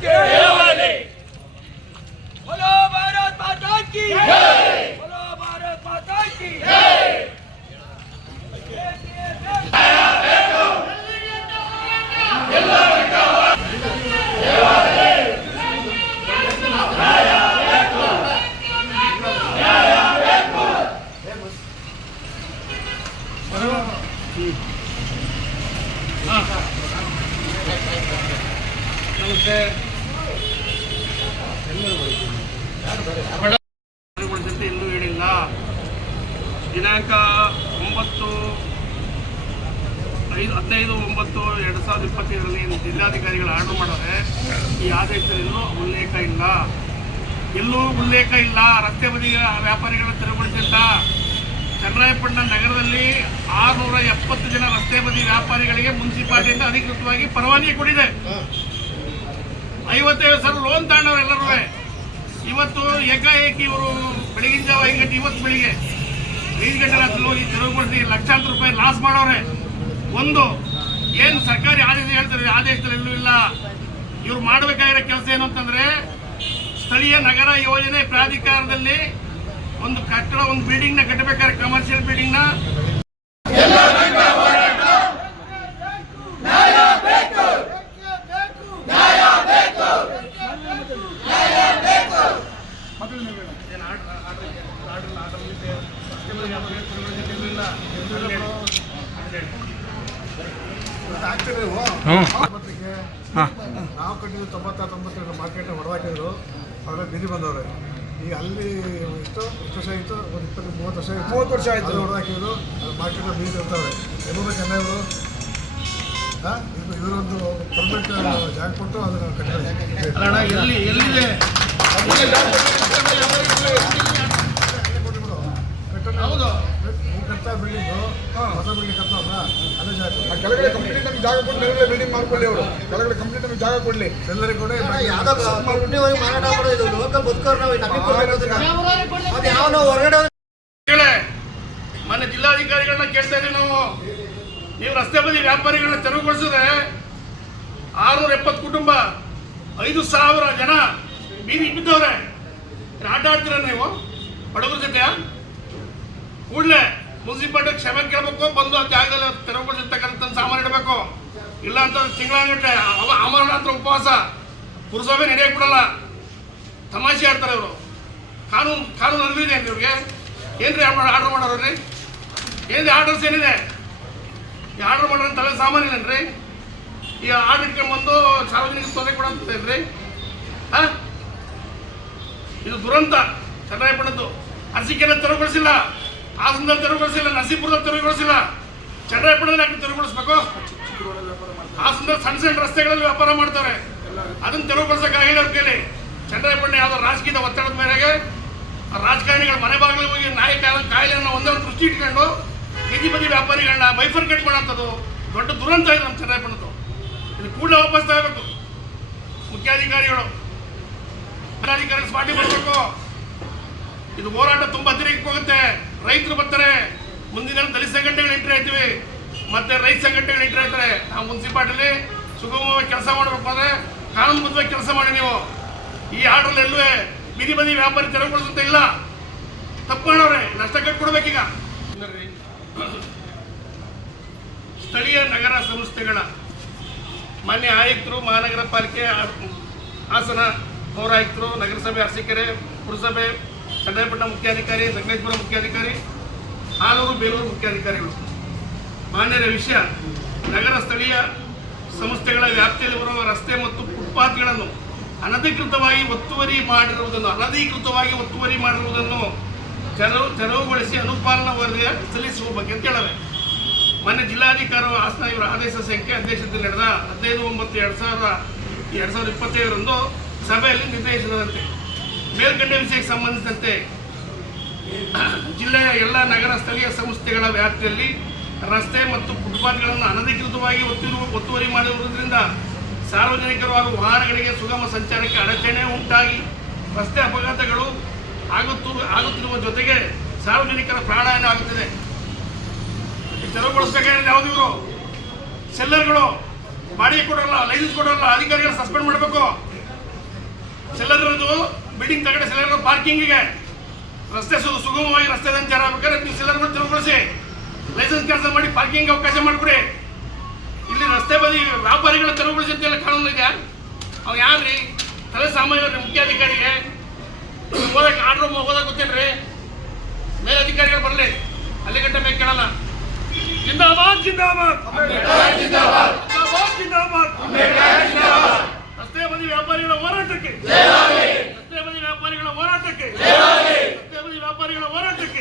की बोलो भारत माता की बोलो भारत माता की ಇನ್ನೂ ಹೇಳಿಲ್ಲ. ದಿನಾಂಕ 15/9/2025 ಜಿಲ್ಲಾಧಿಕಾರಿಗಳು ಆರ್ಡರ್ ಮಾಡಿದರೆ ಈ ಆದೇಶದಲ್ಲಿ ಎಲ್ಲೂ ಉಲ್ಲೇಖ ಇಲ್ಲ. ರಸ್ತೆ ಬದಿ ವ್ಯಾಪಾರಿಗಳನ್ನು ತೆರವುಗೊಳಿಸಿಲ್ಲ. ಚನ್ನರಾಯಪಟ್ಟಣ ನಗರದಲ್ಲಿ 670 ಜನ ರಸ್ತೆ ಬದಿ ವ್ಯಾಪಾರಿಗಳಿಗೆ ಮುನ್ಸಿಪಾಲಿಟಿಯಿಂದ ಅಧಿಕೃತವಾಗಿ ಪರವಾನಗಿ ಕೊಟ್ಟಿದೆ. 55,000 ಲೋನ್ ತಗೊಂಡವ್ರು ಎಲ್ಲರೂ. ಇವತ್ತು ಏಕಾಏಕಿ ಇವರು ಬೆಳಗಿನ ಜಾವ 5 ಗಂಟೆ, ಇವತ್ತು ಬೆಳಿಗ್ಗೆ 5 ಗಂಟೆ ರಾತ್ರಿ ಹೋಗಿ ತೆರವುಗೊಳಿಸಿ ಲಕ್ಷಾಂತರ ರೂಪಾಯಿ ಲಾಸ್ ಮಾಡೋರೆ. ಒಂದು ಏನು ಸರ್ಕಾರಿ ಆದೇಶ ಹೇಳ್ತಾರೆ, ಆದೇಶದಲ್ಲಿ ಎಲ್ಲೂ ಇಲ್ಲ. ಇವ್ರು ಮಾಡಬೇಕಾಗಿರೋ ಕೆಲಸ ಏನು ಅಂತಂದ್ರೆ, ಸ್ಥಳೀಯ ನಗರ ಯೋಜನೆ ಪ್ರಾಧಿಕಾರದಲ್ಲಿ ಒಂದು ಕಟ್ಟಡ, ಒಂದು ಬಿಲ್ಡಿಂಗ್ ನ ಕಟ್ಟಬೇಕಾದ್ರೆ, ಕಮರ್ಷಿಯಲ್ ಬಿಲ್ಡಿಂಗ್ ನ ನಾವು ಕಟ್ಟಿದ್ದು 90 ಮಾರ್ಕೆಟ್ ಹೊರದಾಕಿದ್ರು. ಅವರ ಬಿರಿ ಬಂದವ್ರೆ. ಈಗ ಅಲ್ಲಿ ಎಷ್ಟು ವರ್ಷ ಆಯಿತು, ಒಂದು 20-30 ವರ್ಷ ಆಯಿತು ಹೊರದಾಕಿದ್ರು. ಮಾರ್ಕೆಟ್ ಬೀದಿ ಇರ್ತಾವೆ. ಎಲ್ಲರೂ ಚೆನ್ನಾಗಿರು ಇವರೊಂದು ಪರ್ಮನೆಂಟ್ ಜಾಗ ಕೊಟ್ಟು ಅದನ್ನು ಕಟ್ಟಿದ್ದಾರೆ. ಎಲ್ಲಿದೆ ಹೌದು ಕಟ್ತಾ ಬಿಲ್ಡಿಂಗು, ಹೊಸ ಬಿಲ್ಡಿಂಗ್ ಕಟ್ತಾವಲ್ಲ, ಅದೇ ಜಾಗ. ಕೆಳಗಡೆ ಕಂಪ್ಲೀಟ್ ನಮ್ಗೆ ಜಾಗ ಕೊಟ್ಟು ಮೇಲ್ಗಡೆ ಬಿಲ್ಡಿಂಗ್ ಮಾಡ್ಕೊಳ್ಳಿ. ಅವರು ಕೆಳಗಡೆ ಕಂಪ್ಲೀಟ್ ನಮ್ಗೆ ಜಾಗ ಕೊಡಲಿ. ಎಲ್ಲರಿಗೂ ಕೂಡ ಮಾರಾಟ ಮಾಡೋದು ಲೋಕಲ್ ಬದುಕೋರು ನಾವು ಹೊರಗಡೆ. ಮೊನ್ನೆ ಜಿಲ್ಲಾಧಿಕಾರಿಗಳನ್ನ ಕೇಳ್ತಾ ಇದ್ದೀವಿ ನಾವು. ನೀವು ರಸ್ತೆ ಬದಿ ವ್ಯಾಪಾರಿಗಳನ್ನ ತೆರವುಗೊಳಿಸಿದ್ರೆ 670 ಕುಟುಂಬ, 5,000 ಜನ ಬೀದಿ ಬಿದ್ದವ್ರೆ. ಆಟ ಆಡ್ತೀರ ನೀವು ಬಡವರ ಜೊತೆ? ಕೂಡಲೇ ಮುನ್ಸಿಪಾಲಿಟಿ ಕ್ಷಮೆ ಕೇಳಬೇಕು, ಬಂದು ಆ ಜಾಗದಲ್ಲಿ ತೆರವುಗೊಳಿಸಿರ್ತಕ್ಕಂಥ ಸಾಮಾನು ಇಡಬೇಕು. ಇಲ್ಲ ಅಂತ ತಿಂಗಳಾಗಟ್ಟೆ ಅಮರನಾಥ ಉಪವಾಸ ಪುರಸಭೆ ನಡೆಯಕ್ಕೆ ಬಿಡಲ್ಲ. ತಮಾಷೆ ಆಡ್ತಾರೆ ಇವರು. ಕಾನೂನು ಅರಿವಿದೆ ಇವ್ರಿಗೆ? ಏನ್ರಿ ಆರ್ಡರ್ ಮಾಡೋರ್ರಿ? ಏನ್ರಿ ಆರ್ಡರ್ಸ್ ಏನಿದೆ? ಈ ಆರ್ಡರ್ ಮಾಡೋಣ ತಲೆ ಸಾಮಾನಿಲ್ಲೇನ್ರಿ? ಈ ಆರ್ಡರ್ ಇಟ್ಕೊಂಡ್ಬಂದು ಸಾರ್ವಜನಿಕ ತೊಂದರೆ ಕೊಡಂತೇನ್ರಿ? ಇದು ದುರಂತ. ಚನ್ನರಾಯಪಟ್ಟಣದ್ದು ಅರಸೀಕೆರೆ ತೆರವುಗೊಳಿಸಿಲ್ಲ, ಹಾಸನದಲ್ಲಿ ತೆರವುಗೊಳಿಸಿಲ್ಲ, ನರಸೀಪುರದಲ್ಲಿ ತೆರವುಗೊಳಿಸಿಲ್ಲ. ಚನ್ನರಾಯಪಟ್ಟಣದಲ್ಲಿ ಯಾಕೆ ತೆರವುಗೊಳಿಸ್ಬೇಕು? ಹಾಸನದಲ್ಲಿ ಸಣ್ಣ ರಸ್ತೆಗಳಲ್ಲಿ ವ್ಯಾಪಾರ ಮಾಡ್ತಾರೆ, ಅದನ್ನ ತೆರವುಗೊಳಿಸೋಕ್ಕಾಗಿಲ್ಲ ಅವ್ರ ಕೈಲಿ. ಚನ್ನರಾಯಪಟ್ಟಣ ಯಾವುದೋ ರಾಜಕೀಯದ ಒತ್ತಡದ ಮೇರೆಗೆ ರಾಜಕಾರಣಿಗಳ ಮನೆ ಬಾಗಿಲಿಗೆ ಹೋಗಿ ಕಾಯಿಲೆಯನ್ನು ಒಂದೇ ಒಂದು ದೃಷ್ಟಿ ಇಟ್ಕೊಂಡು ಬೀದಿ ಬದಿ ವ್ಯಾಪಾರಿಗಳನ್ನ ಬೈಫರ್ಕೇಟ್ ಮಾಡೋಂಥದ್ದು ದೊಡ್ಡ ದುರಂತ ಇದೆ ನಮ್ಮ ಚನ್ನರಾಯಪಟ್ಟಣದ್ದು. ಇದು ಕೂಡಲೇ ವಾಪಸ್ ತಗೋಬೇಕು ಮುಖ್ಯಾಧಿಕಾರಿಗಳು. ಜಿಲ್ಲಾಧಿಕಾರಿ ಸ್ಪಾಟಿ ಬರಬೇಕು. ಇದು ಹೋರಾಟ ತುಂಬ ಹತ್ತಿರಕ್ಕೆ ಹೋಗುತ್ತೆ. ರೈತರು ಬರ್ತಾರೆ, ಮುಂದಿನ ದಲಿತ ಸಂಘಟನೆಗಳು ಎಂಟ್ರಿ ಆಯ್ತೀವಿ, ಮತ್ತೆ ರೈತ ಸಂಘಟನೆಗಳು ಎಂಟ್ರಿ ಆಯ್ತಾರೆ. ನಾವು ಮುನ್ಸಿಪಾಲಿಟಿಲಿ ಸುಗಮವಾಗಿ ಕೆಲಸ ಮಾಡಬೇಕು ಅಂದರೆ ಕಾನೂನುಬದ್ಧವಾಗಿ ಕೆಲಸ ಮಾಡಿ. ನೀವು ಈ ಆರ್ಡ್ರಲ್ಲಿ ಎಲ್ಲೂ ಬೀದಿ ಬದಿ ವ್ಯಾಪಾರಿ ತೆರವುಗೊಳಿಸುತ್ತ ಇಲ್ಲ. ತಪ್ಪು ಮಾಡೋರೆ, ನಷ್ಟ ಕಟ್ಕೊಡ್ಬೇಕೀಗ. ಸ್ಥಳೀಯ ನಗರ ಸಂಸ್ಥೆಗಳ ಮಾನ್ಯ ಆಯುಕ್ತರು, ಮಹಾನಗರ ಪಾಲಿಕೆ ಹಾಸನ ಪೌರಾಯುಕ್ತರು, ನಗರಸಭೆ ಅರಸೀಕೆರೆ, ಪುರಸಭೆ, ಚನ್ನರಾಯಪಟ್ಟಣ ಮುಖ್ಯಾಧಿಕಾರಿ, ಸಕಲೇಶಪುರ ಮುಖ್ಯಾಧಿಕಾರಿ, ಆಲೂರು ಬೇಲೂರು ಮುಖ್ಯಾಧಿಕಾರಿಗಳು, ಮಾನ್ಯರ ವಿಷಯ, ನಗರ ಸ್ಥಳೀಯ ಸಂಸ್ಥೆಗಳ ವ್ಯಾಪ್ತಿಯಲ್ಲಿ ಬರುವ ರಸ್ತೆ ಮತ್ತು ಫುಟ್ಪಾತ್ಗಳನ್ನು ಅನಧಿಕೃತವಾಗಿ ಒತ್ತುವರಿ ಮಾಡಿರುವುದನ್ನು ತೆರವುಗೊಳಿಸಿ ಅನುಪಾಲನಾ ವರದಿ ಸಲ್ಲಿಸುವ ಬಗ್ಗೆ ಅಂತ ಹೇಳಿದೆ. ಮೊನ್ನೆ ಜಿಲ್ಲಾಧಿಕಾರಿ ಹಾಸನ ಇವರ ಆದೇಶ ಸಂಖ್ಯೆ ಅಧ್ಯಕ್ಷತೆಯಲ್ಲಿ ನಡೆದ 15/9/2025 ಸಭೆಯಲ್ಲಿ ನಿರ್ದೇಶನದಂತೆ ಮೇಲ್ಕಂಡ ವಿಷಯಕ್ಕೆ ಸಂಬಂಧಿಸಿದಂತೆ ಜಿಲ್ಲೆಯ ಎಲ್ಲ ನಗರ ಸ್ಥಳೀಯ ಸಂಸ್ಥೆಗಳ ವ್ಯಾಪ್ತಿಯಲ್ಲಿ ರಸ್ತೆ ಮತ್ತು ಫುಟ್ಪಾತ್ಗಳನ್ನು ಅನಧಿಕೃತವಾಗಿ ಒತ್ತುವರಿ ಮಾಡಿರುವುದರಿಂದ ಸಾರ್ವಜನಿಕರು ಹಾಗೂ ವಾಹನಗಳಿಗೆ ಸುಗಮ ಸಂಚಾರಕ್ಕೆ ಅಡಚಣೆ ಉಂಟಾಗಿ ರಸ್ತೆ ಅಪಘಾತಗಳು ಆಗುತ್ತಿರುವ ಜೊತೆಗೆ ಸಾರ್ವಜನಿಕರ ಪ್ರಾಣಹಾನಿ ಆಗುತ್ತಿದೆ. ತೆರವುಗೊಳಿಸಬೇಕಾದ್ರೆ ಯಾವುದಿವರು ಸೆಲ್ಲರ್ಗಳು ಬಾಡಿಗೆ ಕೊಡೋಲ್ಲ, ಲೈಸೆನ್ಸ್ ಕೊಡೋಲ್ಲ, ಅಧಿಕಾರಿಗಳು ಸಸ್ಪೆಂಡ್ ಮಾಡಬೇಕು. ಸೆಲ್ಲರ್ದು ಬಿಲ್ಡಿಂಗ್ ತಗಡೆ ಸೆಲ್ಲರ್ ಪಾರ್ಕಿಂಗಿಗೆ ರಸ್ತೆ ಸುಗಮವಾಗಿ ರಸ್ತೆ ಸಂಚಾರ ಆಗ್ಬೇಕಾದ್ರೆ ನೀವು ಸೆಲ್ಲರ್ಗಳು ತೆರವುಗೊಳಿಸಿ, ಲೈಸೆನ್ಸ್ ಕ್ಯಾನ್ಸಲ್ ಮಾಡಿ ಪಾರ್ಕಿಂಗ್ ಅವಕಾಶ ಮಾಡಿಕೊಡಿ. ಇಲ್ಲಿ ರಸ್ತೆ ಬದಿ ವ್ಯಾಪಾರಿಗಳ ತೆರವುಗೊಳಿಸಿ ಅಂತೆಲ್ಲ ಕಾನೂನು ಇದೆ. ಅವ್ರು ಯಾರ್ರಿ ತಲೆ ಸಾಮಾನ್ಯ ಮುಖ್ಯಾಧಿಕಾರಿಗೆ ಓದಕ್ಕೆ ಆರ್ಡ್ರ್ ಓದಕ್ಕೆ ಗೊತ್ತೇನ್ರಿ? ಮೇಲಧಿಕಾರಿಗಳು ಬರಲಿ, ಅಲ್ಲಿ ಗಂಟೆ ಮೇಲೆ ಕೇಳಲ್ಲ. ಜಿಂದಾಬಾದ್ ಜಿಂದಾಬಾದ್ ಜಿಂದಾಬಾದ್ ಜಿಂದಾಬಾದ್. ರಸ್ತೆ ಬದಿ ವ್ಯಾಪಾರಿಗಳ ಹೋರಾಟಕ್ಕೆ, ರಸ್ತೆ ಬದಿ ವ್ಯಾಪಾರಿಗಳ ಹೋರಾಟಕ್ಕೆ, ರಸ್ತೆ ಬದಿ ವ್ಯಾಪಾರಿಗಳ ಹೋರಾಟಕ್ಕೆ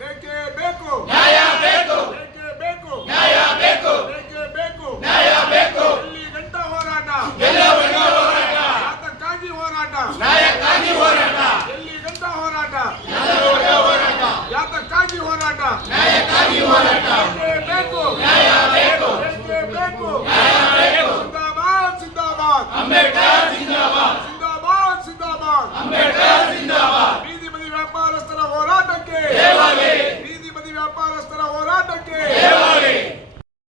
ಬೇಕೇ ಬೇಕು, ನ್ಯಾಯ ಬೇಕು, ಬೇಕೇ ಬೇಕು, ನ್ಯಾಯ ಬೇಕು, ಬೇಕೇ ಬೇಕು, ನ್ಯಾಯ ಬೇಕು. ಎಲ್ಲಿ ಗಂಟ ಹೋರಾಟ, ಗೆಲ್ಲುವವರೆಗೂ ಹೋರಾಟ, ಯಾತಕ್ಕಾಗಿ ಹೋರಾಟ, ನ್ಯಾಯಕ್ಕಾಗಿ ಹೋರಾಟ, ಎಲ್ಲಿ ಗಂಟ ಹೋರಾಟ, ಗೆಲ್ಲುವವರೆಗೂ ಹೋರಾಟ, ಯಾತಕ್ಕಾಗಿ ಹೋರಾಟ, ನ್ಯಾಯಕ್ಕಾಗಿ ಹೋರಾಟ, ಬೇಕೇ ಬೇಕು, ನ್ಯಾಯ ಬೇಕು, ಬೇಕೇ ಬೇಕು, ನ್ಯಾಯ ಬೇಕು. ಜಿಂದಾಬಾದ್ ಜಿಂದಾಬಾದ್. ಅಂಬೇಡ್ಕರ್